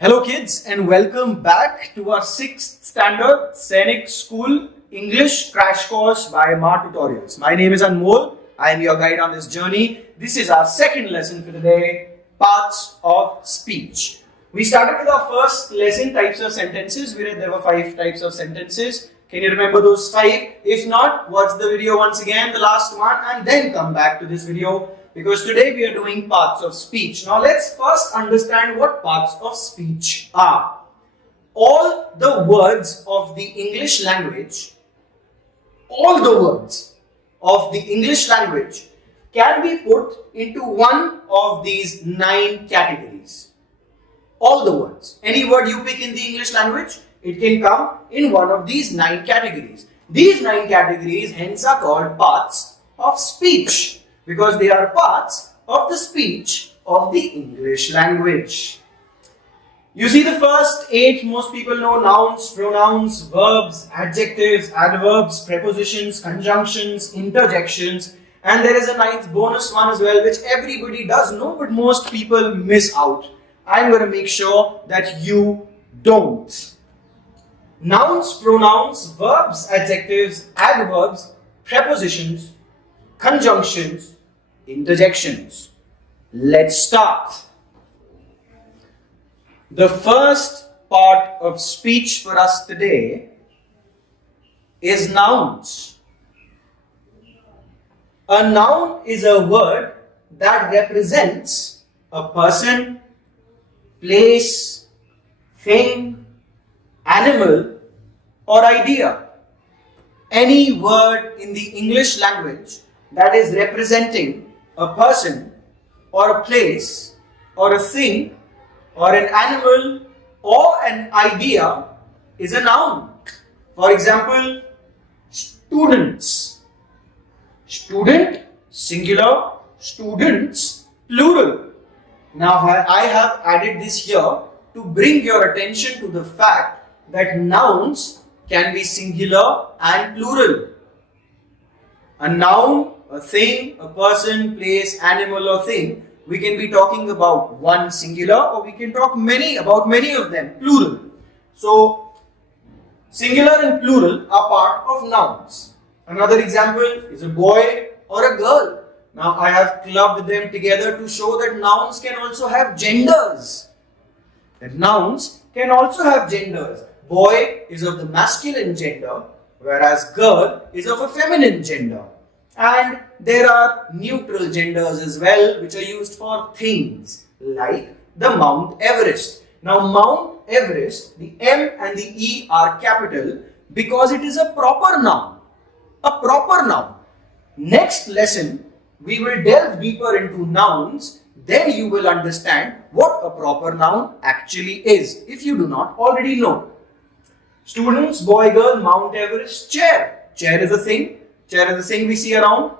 Hello kids and welcome back to our 6th standard Sainik School English Crash Course by Ma Tutorials. My name is Anmol. I am your guide on this journey. This is our second lesson for today, Parts of Speech. We started with our first lesson, types of sentences. We read there were 5 types of sentences. Can you remember those 5? If not, watch the video once again, the last one, and then come back to this video. Because today we are doing parts of speech. Now let's first understand what parts of speech are. All the words of the English language, can be put into one of these 9 categories. All the words. Any word you pick in the English language, it can come in one of these 9 categories. These 9 categories hence are called parts of speech, because they are parts of the speech of the English language. You see the first 8, most people know: nouns, pronouns, verbs, adjectives, adverbs, prepositions, conjunctions, interjections, and there is a 9th bonus one as well, which everybody does know but most people miss out. I'm going to make sure that you don't. Nouns, pronouns, verbs, adjectives, adverbs, prepositions, conjunctions, interjections. Let's start. The first part of speech for us today is nouns. A noun is a word that represents a person, place, thing, animal, or idea. Any word in the English language that is representing a person or a place or a thing or an animal or an idea is a noun. For example, students. Student, singular, students, plural. Now I have added this here to bring your attention to the fact that nouns can be singular and plural. A noun, a thing, a person, place, animal or thing, we can be talking about one singular or we can talk about many of them, plural. So, singular and plural are part of nouns. Another example is a boy or a girl. Now I have clubbed them together to show that nouns can also have genders. Boy is of the masculine gender, whereas girl is of a feminine gender. And there are neutral genders as well, which are used for things, like the Mount Everest. Now Mount Everest, the M and the E are capital because it is a proper noun. A proper noun. Next lesson, we will delve deeper into nouns. Then you will understand what a proper noun actually is, if you do not already know. Students, boy, girl, Mount Everest, chair. Chair is a thing. Chair is the thing we see around.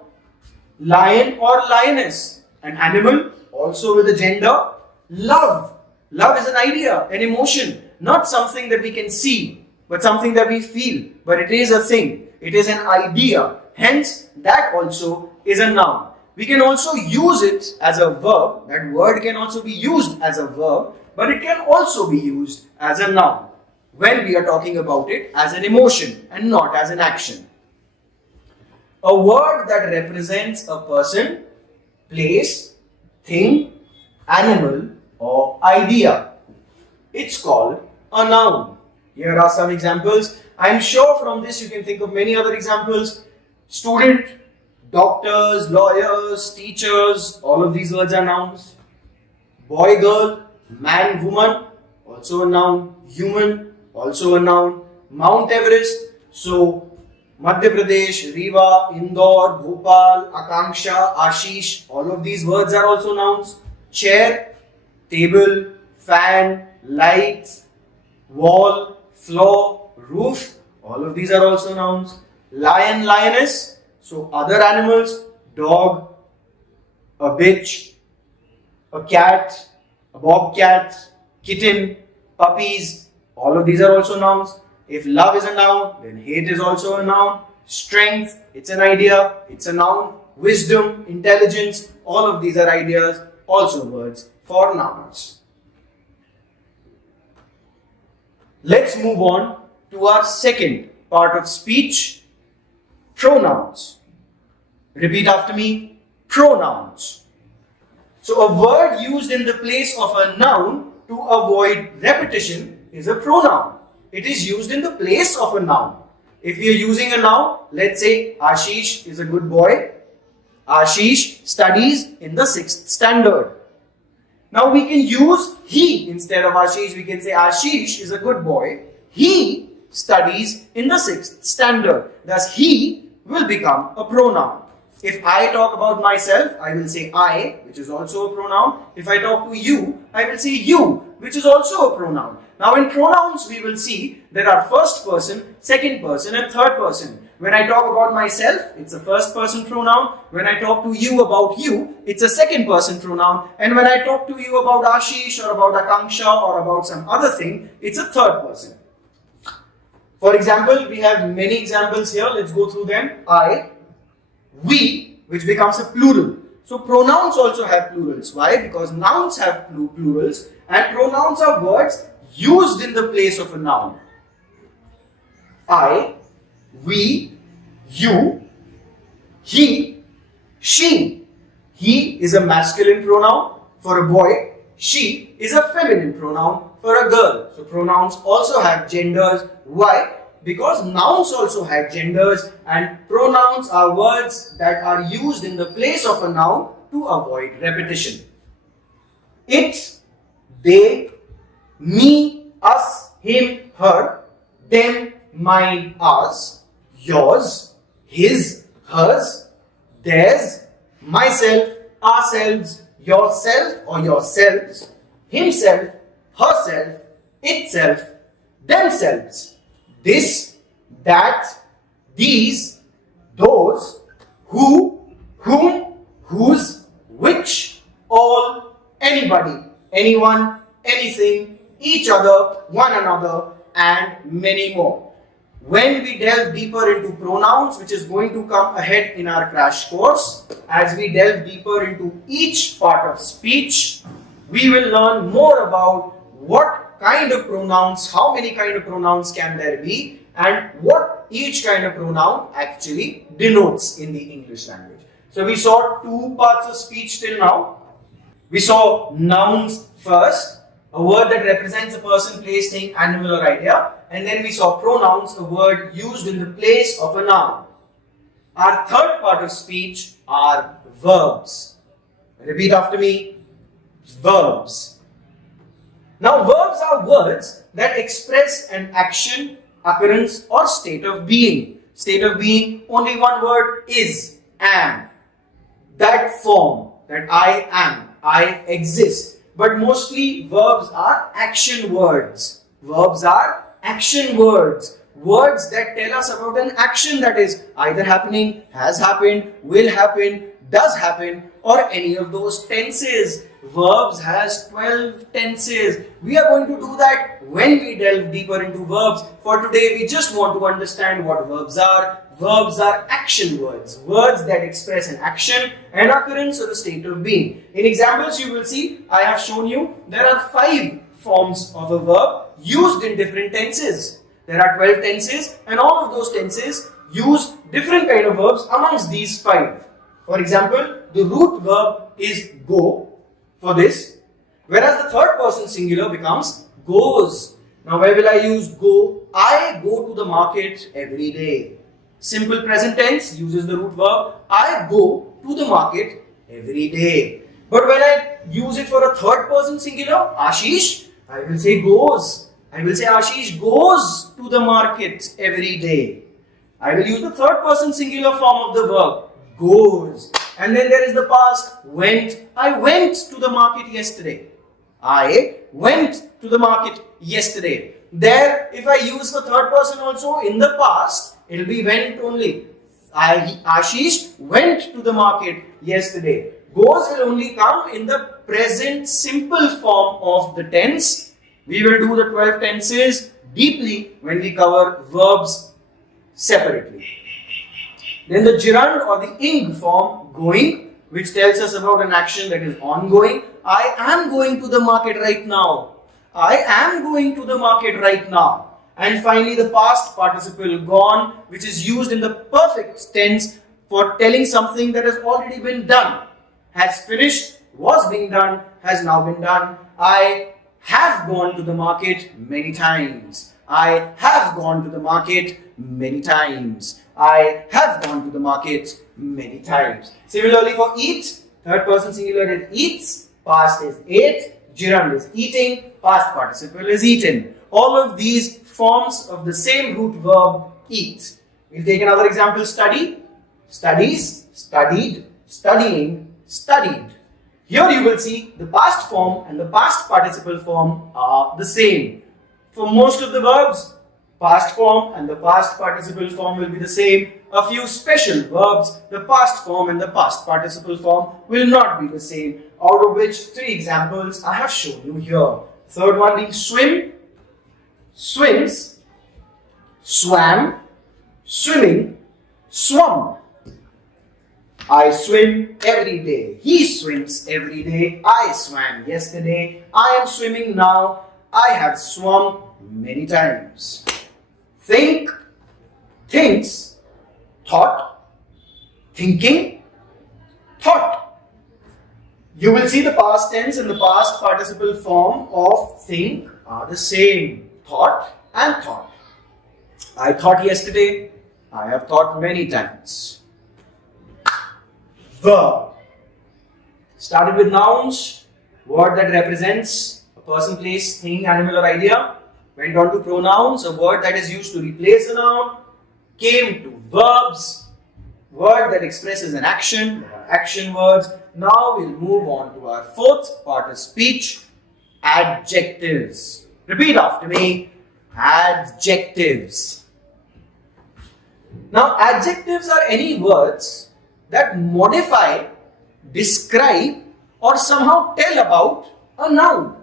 Lion or lioness, an animal, also with a gender. Love. Love is an idea, an emotion, not something that we can see, but something that we feel. But it is a thing. It is an idea. Hence, that also is a noun. We can also use it as a verb. That word can also be used as a verb, but it can also be used as a noun when we are talking about it as an emotion and not as an action. A word that represents a person, place, thing, animal, or idea. It's called a noun. Here are some examples. I'm sure from this you can think of many other examples. Student, doctors, lawyers, teachers, all of these words are nouns. Boy, girl, man, woman, also a noun. Human, also a noun. Mount Everest, so Madhya Pradesh, Riva, Indore, Bhopal, Akanksha, Ashish, all of these words are also nouns. Chair, table, fan, lights, wall, floor, roof, all of these are also nouns. Lion, lioness, so other animals, dog, a bitch, a cat, a bobcat, kitten, puppies, all of these are also nouns. If love is a noun, then hate is also a noun. Strength, it's an idea, it's a noun. Wisdom, intelligence, all of these are ideas, also words for nouns. Let's move on to our second part of speech, pronouns. Repeat after me, pronouns. So a word used in the place of a noun to avoid repetition is a pronoun. It is used in the place of a noun. If we are using a noun, let's say Ashish is a good boy. Ashish studies in the 6th standard. Now we can use he instead of Ashish. We can say Ashish is a good boy. He studies in the 6th standard. Thus he will become a pronoun. If I talk about myself, I will say I, which is also a pronoun. If I talk to you, I will say you, which is also a pronoun. Now in pronouns, we will see there are first person, second person and third person. When I talk about myself, it's a first person pronoun. When I talk to you about you, it's a second person pronoun. And when I talk to you about Ashish or about Akanksha or about some other thing, it's a third person. For example, we have many examples here. Let's go through them. I, we, which becomes a plural. So pronouns also have plurals. Why? Because nouns have plurals and pronouns are words used in the place of a noun. I, we, you, he, she. He is a masculine pronoun for a boy. She is a feminine pronoun for a girl. So pronouns also have genders. Why? Because nouns also have genders and pronouns are words that are used in the place of a noun to avoid repetition. It, they, me, us, him, her, them, mine, ours, yours, his, hers, theirs, myself, ourselves, yourself or yourselves, himself, herself, itself, themselves, this, that, these, those, who, whom, whose, which, all, anybody, anyone, anything, each other, one another, and many more. When we delve deeper into pronouns, which is going to come ahead in our crash course, as we delve deeper into each part of speech, we will learn more about what kind of pronouns, how many kind of pronouns can there be, and what each kind of pronoun actually denotes in the English language. So we saw two parts of speech till now. We saw nouns first, a word that represents a person, place, thing, animal or idea. And then we saw pronouns, a word used in the place of a noun. Our third part of speech are verbs. Repeat after me, verbs. Now verbs are words that express an action, occurrence or state of being. State of being, only one word is, am. That form, that I am, I exist. But mostly verbs are action words. Verbs are action words. Words that tell us about an action that is either happening, has happened, will happen, does happen, or any of those tenses. Verbs has 12 tenses. We are going to do that when we delve deeper into verbs. For today, we just want to understand what verbs are. Verbs are action words. Words that express an action, an occurrence, or a state of being. In examples, you will see, I have shown you, there are 5 forms of a verb used in different tenses. There are 12 tenses, and all of those tenses use different kind of verbs amongst these 5. For example, the root verb is go for this, whereas the third person singular becomes goes. Now where will I use go? I go to the market every day. Simple present tense uses the root verb. I go to the market every day. But when I use it for a third person singular, Ashish, I will say goes. I will say Ashish goes to the market every day. I will use the third person singular form of the verb, goes. And then there is the past, went. I went to the market yesterday. I went to the market yesterday. There, if I use the third person also in the past, it will be went only. Ashish went to the market yesterday. Goes will only come in the present simple form of the tense. We will do the 12 tenses deeply when we cover verbs separately. Then the gerund or the ing form, going, which tells us about an action that is ongoing. I am going to the market right now. I am going to the market right now. And finally, the past participle gone, which is used in the perfect tense for telling something that has already been done. Has finished, was being done, has now been done. I have gone to the market many times. I have gone to the market many times. I have gone to the market many times. Similarly for eat, third person singular is eats, past is ate, gerund is eating, past participle is eaten. All of these forms of the same root verb eat. We'll take another example, study, studies, studied, studying, studied. Here you will see the past form and the past participle form are the same. For most of the verbs, past form and the past participle form will be the same. A few special verbs, the past form and the past participle form will not be the same, out of which 3 examples I have shown you here. Third one being swim, swims, swam, swimming, swum. I swim every day. He swims every day. I swam yesterday. I am swimming now. I have swum many times. Think, thinks, thought, thinking, thought. You will see the past tense and the past participle form of think are the same. Thought and thought. I thought yesterday. I have thought many times. Verb. Started with nouns, word that represents a person, place, thing, animal or idea. Went on to pronouns, a word that is used to replace a noun. Came to verbs, word that expresses an action, action words. Now we'll move on to our fourth part of speech, adjectives. Repeat after me, adjectives. Now adjectives are any words that modify, describe or somehow tell about a noun.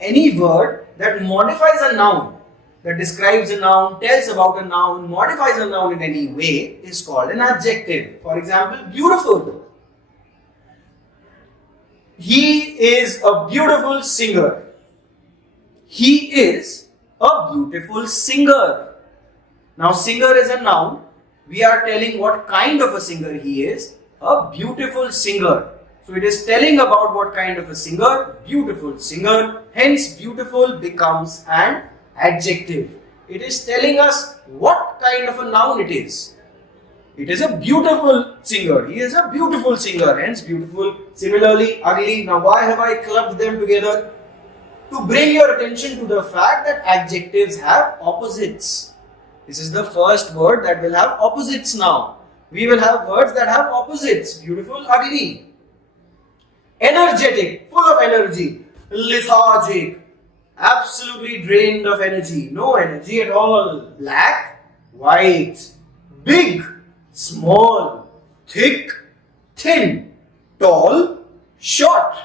Any word that modifies a noun, that describes a noun, tells about a noun, modifies a noun in any way is called an adjective. For example, beautiful. He is a beautiful singer. He is a beautiful singer. Now singer is a noun. We are telling what kind of a singer he is, a beautiful singer. So it is telling about what kind of a singer, beautiful singer. Hence beautiful becomes an adjective. It is telling us what kind of a noun it is. It is a beautiful singer. He is a beautiful singer. Hence beautiful. Similarly, ugly. Now why have I clubbed them together? To bring your attention to the fact that adjectives have opposites. This is the first word that will have opposites now. We will have words that have opposites. Beautiful, ugly. Energetic, full of energy. Lethargic, absolutely drained of energy. No energy at all. Black, white. Big, small. Thick, thin. Tall, short.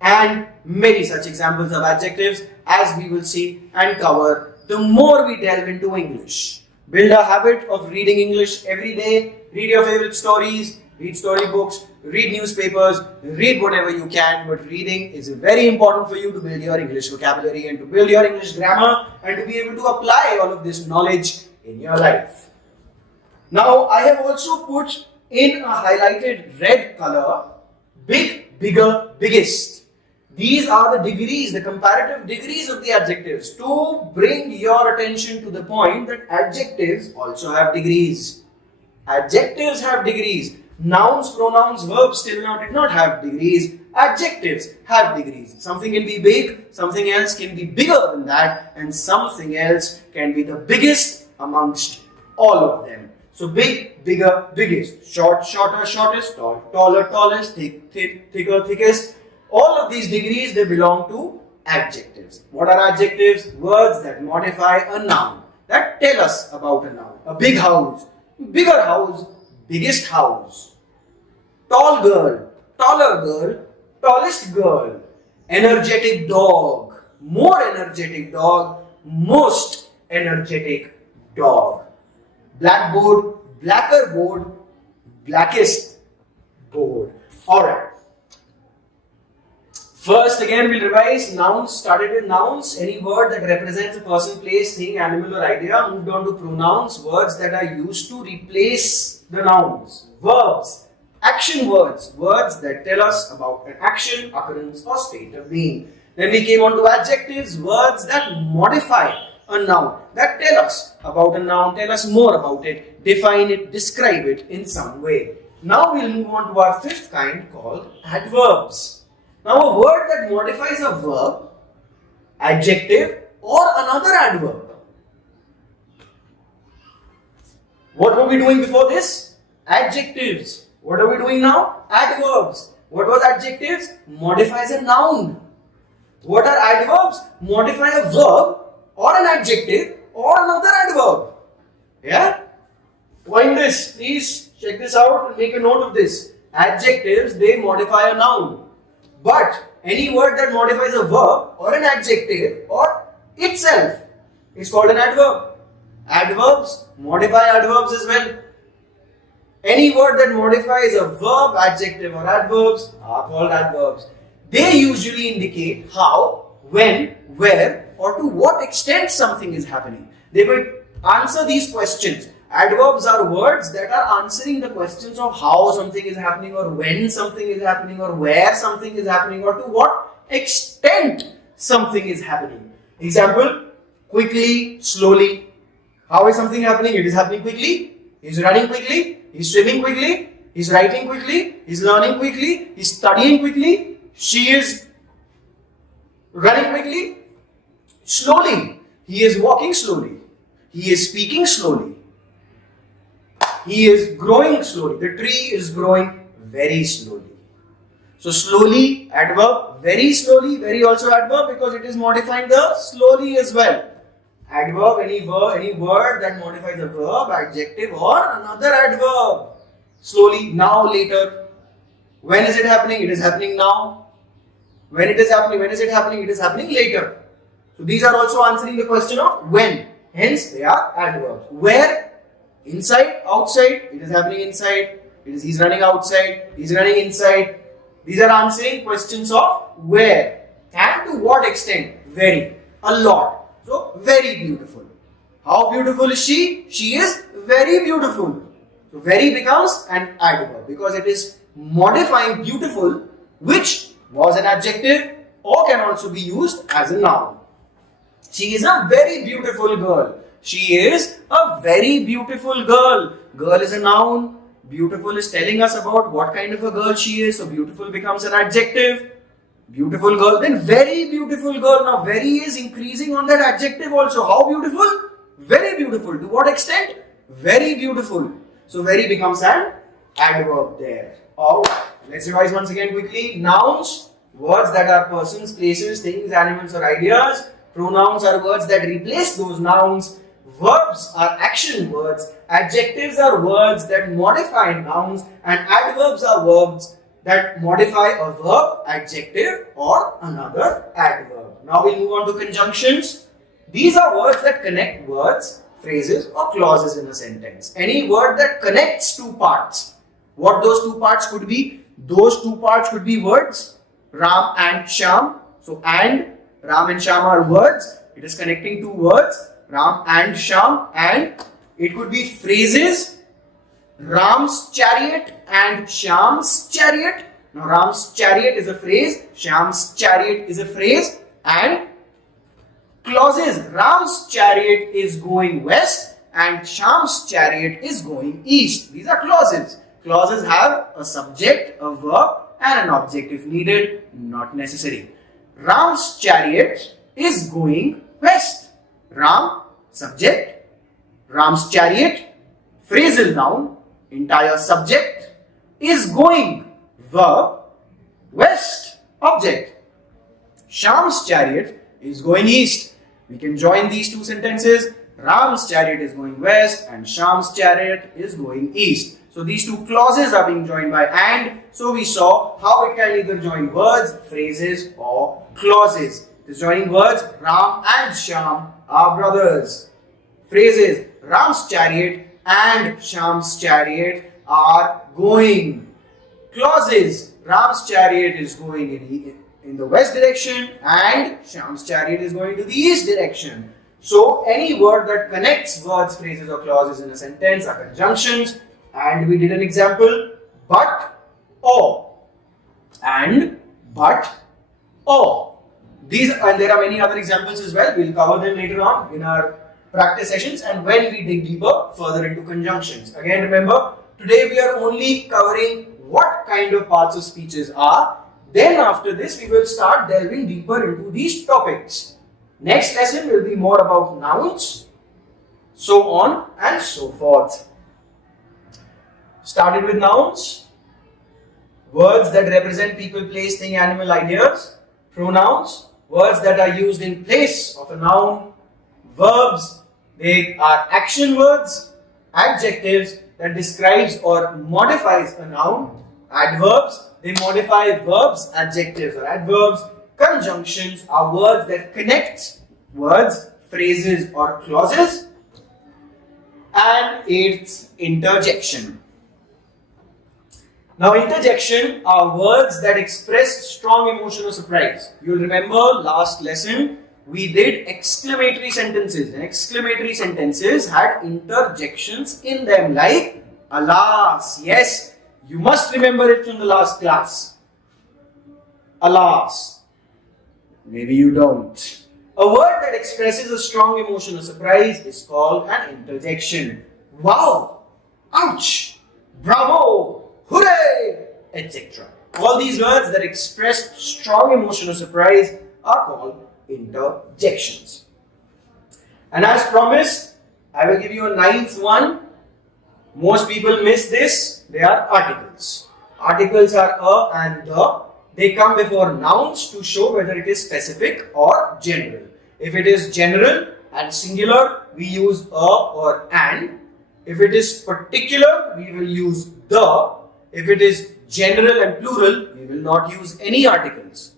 And many such examples of adjectives as we will see and cover the more we delve into English. Build a habit of reading English every day. Read your favorite stories, read storybooks, read newspapers, read whatever you can. But reading is very important for you to build your English vocabulary and to build your English grammar and to be able to apply all of this knowledge in your life. Now, I have also put in a highlighted red color, big, bigger, biggest. These are the degrees, the comparative degrees of the adjectives to bring your attention to the point that adjectives also have degrees. Adjectives have degrees. Nouns, pronouns, verbs till now did not have degrees. Adjectives have degrees. Something can be big, something else can be bigger than that, and something else can be the biggest amongst all of them. So big, bigger, biggest. Short, shorter, shortest. Tall, taller, tallest. Thick, thicker, thickest. All of these degrees, they belong to adjectives. What are adjectives? Words that modify a noun, that tell us about a noun. A big house, bigger house, biggest house. Tall girl, taller girl, tallest girl. Energetic dog, more energetic dog, most energetic dog. Blackboard, blacker board, blackest board. Alright. First, again, we'll revise. Nouns started with nouns. Any word that represents a person, place, thing, animal, or idea. Moved on to pronouns, words that are used to replace the nouns. Verbs, action words, words that tell us about an action, occurrence, or state of being. Then we came on to adjectives, words that modify a noun, that tell us about a noun, tell us more about it, define it, describe it in some way. Now we'll move on to our fifth kind called adverbs. Now a word that modifies a verb, adjective, or another adverb. What were we doing before this? Adjectives. What are we doing now? Adverbs. What was adjectives? Modifies a noun. What are adverbs? Modify a verb or an adjective or another adverb. Yeah? Point this. Please check this out and make a note of this. Adjectives, they modify a noun. But any word that modifies a verb or an adjective or itself is called an adverb. Adverbs modify adverbs as well. Any word that modifies a verb, adjective or adverbs are called adverbs. They usually indicate how, when, where or to what extent something is happening. They will answer these questions. Adverbs are words that are answering the questions of how something is happening or when something is happening or where something is happening or to what extent something is happening. Example, quickly, slowly. How is something happening? It is happening quickly. He is running quickly. He is swimming quickly. He is writing quickly. He is learning quickly. He is studying quickly. She is running quickly. Slowly. He is walking slowly. He is speaking slowly. He is growing slowly. The tree is growing very slowly. So slowly, adverb, very slowly, very also adverb because it is modifying the slowly as well. Adverb, any word that modifies a verb, adjective or another adverb. Slowly, now, later. When is it happening? It is happening now. When it is happening? When is it happening? It is happening later. So these are also answering the question of when. Hence, they are adverbs. Where? Inside, outside, it is happening inside. He's running outside, he's running inside. These are answering questions of where and to what extent. Very, a lot. So, very beautiful. How beautiful is she? She is very beautiful. So, very becomes an adverb because it is modifying beautiful, which was an adjective or can also be used as a noun. She is a very beautiful girl. She is a very beautiful girl. Girl is a noun. Beautiful is telling us about what kind of a girl she is. So beautiful becomes an adjective. Beautiful girl. Then very beautiful girl. Now very is increasing on that adjective also. How beautiful? Very beautiful. To what extent? Very beautiful. So very becomes an adverb there. Alright. Let's revise once again quickly. Nouns. Words that are persons, places, things, animals or ideas. Pronouns are words that replace those nouns. Verbs are action words, adjectives are words that modify nouns, and adverbs are verbs that modify a verb, adjective or another adverb. Now we move on to conjunctions. These are words that connect words, phrases or clauses in a sentence. Any word that connects two parts. What those two parts could be? Those two parts could be words, Ram and Sham. So and, Ram and Sham are words. It is connecting two words. Ram and Sham, and it could be phrases, Ram's chariot and Sham's chariot. Now Ram's chariot is a phrase, Sham's chariot is a phrase, and clauses, Ram's chariot is going west and Sham's chariot is going east. These are clauses. Clauses have a subject, a verb and an object if needed, not necessary. Ram's chariot is going west. Ram, subject, Ram's chariot, phrasal noun, entire subject, is going, verb, west, object. Sham's chariot is going east. We can join these two sentences. Ram's chariot is going west and Sham's chariot is going east. So these two clauses are being joined by and. So we saw how it can either join words, phrases or clauses. This joining words, Ram and Sham are brothers. Phrases, Ram's chariot and Sham's chariot are going. Clauses, Ram's chariot is going in the west direction and Shyam's chariot is going to the east direction. So any word that connects words, phrases or clauses in a sentence are conjunctions, and we did an example, but, or, and, but, or. These, and there are many other examples as well. We'll cover them later on in our practice sessions and when we dig deeper further into conjunctions. Again, remember, today we are only covering what kind of parts of speeches are. Then after this, we will start delving deeper into these topics. Next lesson will be more about nouns, so on and so forth. Started with nouns, words that represent people, place, thing, animal, ideas. Pronouns, words that are used in place of a noun. Verbs, they are action words. Adjectives, that describes or modifies a noun. Adverbs, they modify verbs, adjectives or adverbs. Conjunctions are words that connect words, phrases or clauses. And eighth, interjection. Now, interjection are words that express strong emotion or surprise. You'll remember last lesson we did exclamatory sentences, and exclamatory sentences had interjections in them like alas. Yes, you must remember it from the last class. Alas. Maybe you don't. A word that expresses a strong emotion or surprise is called an interjection. Wow! Ouch! Bravo! Hooray! Etc. All these words that express strong emotion or surprise are called interjections. And as promised, I will give you a ninth one. Most people miss this. They are articles. Articles are a and the. They come before nouns to show whether it is specific or general. If it is general and singular, we use a or an. If it is particular, we will use the. If it is general and plural, we will not use any articles.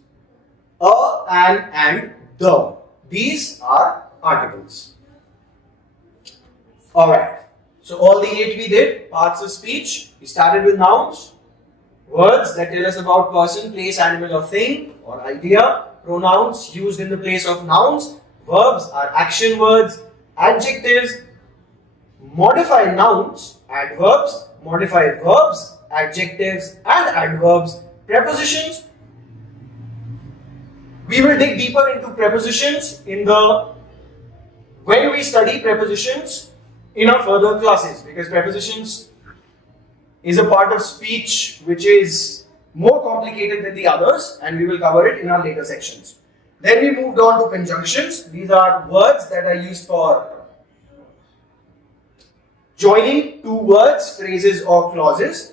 A, an, and the. These are articles. Alright. So all the 8 we did, parts of speech. We started with nouns. Words that tell us about person, place, animal or thing or idea. Pronouns used in the place of nouns. Verbs are action words. Adjectives modify nouns. Adverbs modify verbs. Adjectives and adverbs. Prepositions. We will dig deeper into prepositions when we study prepositions in our further classes, because prepositions is a part of speech which is more complicated than the others, and we will cover it in our later sections. Then we moved on to conjunctions. These are words that are used for joining two words, phrases or clauses.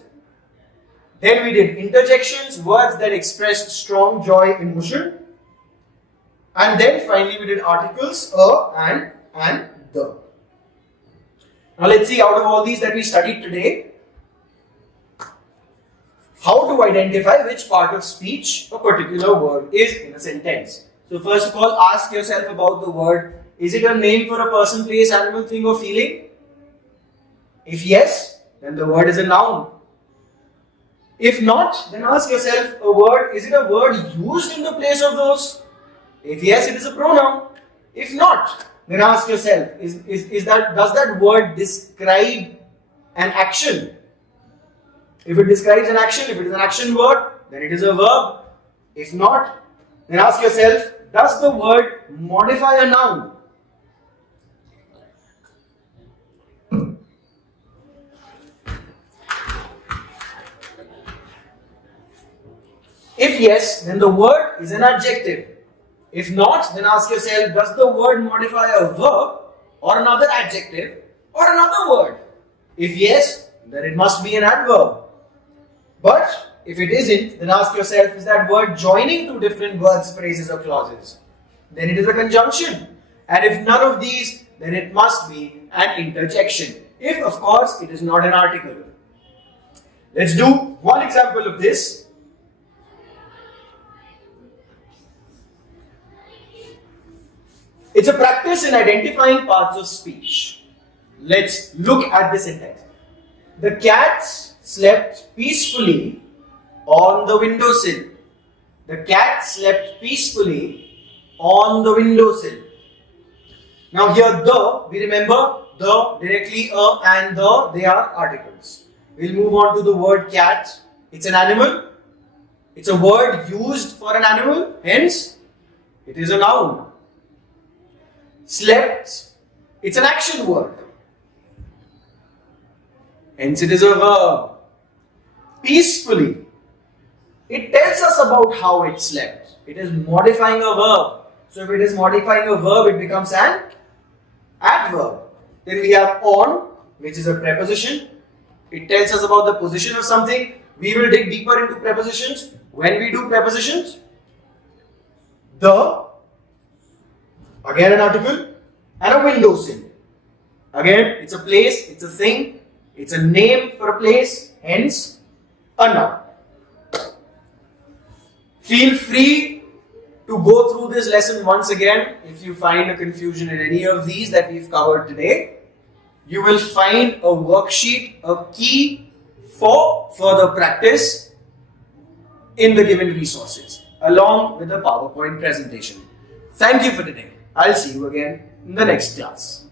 Then we did interjections, words that express strong joy, emotion. And then finally we did articles, a, and the. Now let's see, out of all these that we studied today, how to identify which part of speech a particular word is in a sentence. So first of all, ask yourself about the word. Is it a name for a person, place, animal, thing or feeling? If yes, then the word is a noun. If not, then ask yourself, is it a word used in the place of those? If yes, it is a pronoun. If not, then ask yourself, does that word describe an action? If it describes an action, if it is an action word, then it is a verb. If not, then ask yourself, does the word modify a noun? If yes, then the word is an adjective. If not, then ask yourself, does the word modify a verb or another adjective or another word? If yes, then it must be an adverb. But if it isn't, then ask yourself, is that word joining two different words, phrases or clauses? Then it is a conjunction. And if none of these, then it must be an interjection. If, of course, it is not an article. Let's do one example of this. It's a practice in identifying parts of speech. Let's look at the sentence. The cats slept peacefully on the windowsill. The cat slept peacefully on the windowsill. Now here the, we remember the, directly a and the, they are articles. We'll move on to the word cat. It's an animal. It's a word used for an animal, hence it is a noun. Slept, it's an action word. Hence it is a verb. Peacefully, it tells us about how it slept. It is modifying a verb. So if it is modifying a verb, it becomes an adverb. Then we have on, which is a preposition. It tells us about the position of something. We will dig deeper into prepositions. When we do prepositions, the, again an article, and a windowsill. Again, it's a place, it's a thing, it's a name for a place, hence a noun. Feel free to go through this lesson once again. If you find a confusion in any of these that we've covered today, you will find a worksheet, a key for further practice in the given resources, along with the PowerPoint presentation. Thank you for today. I'll see you again in the next class.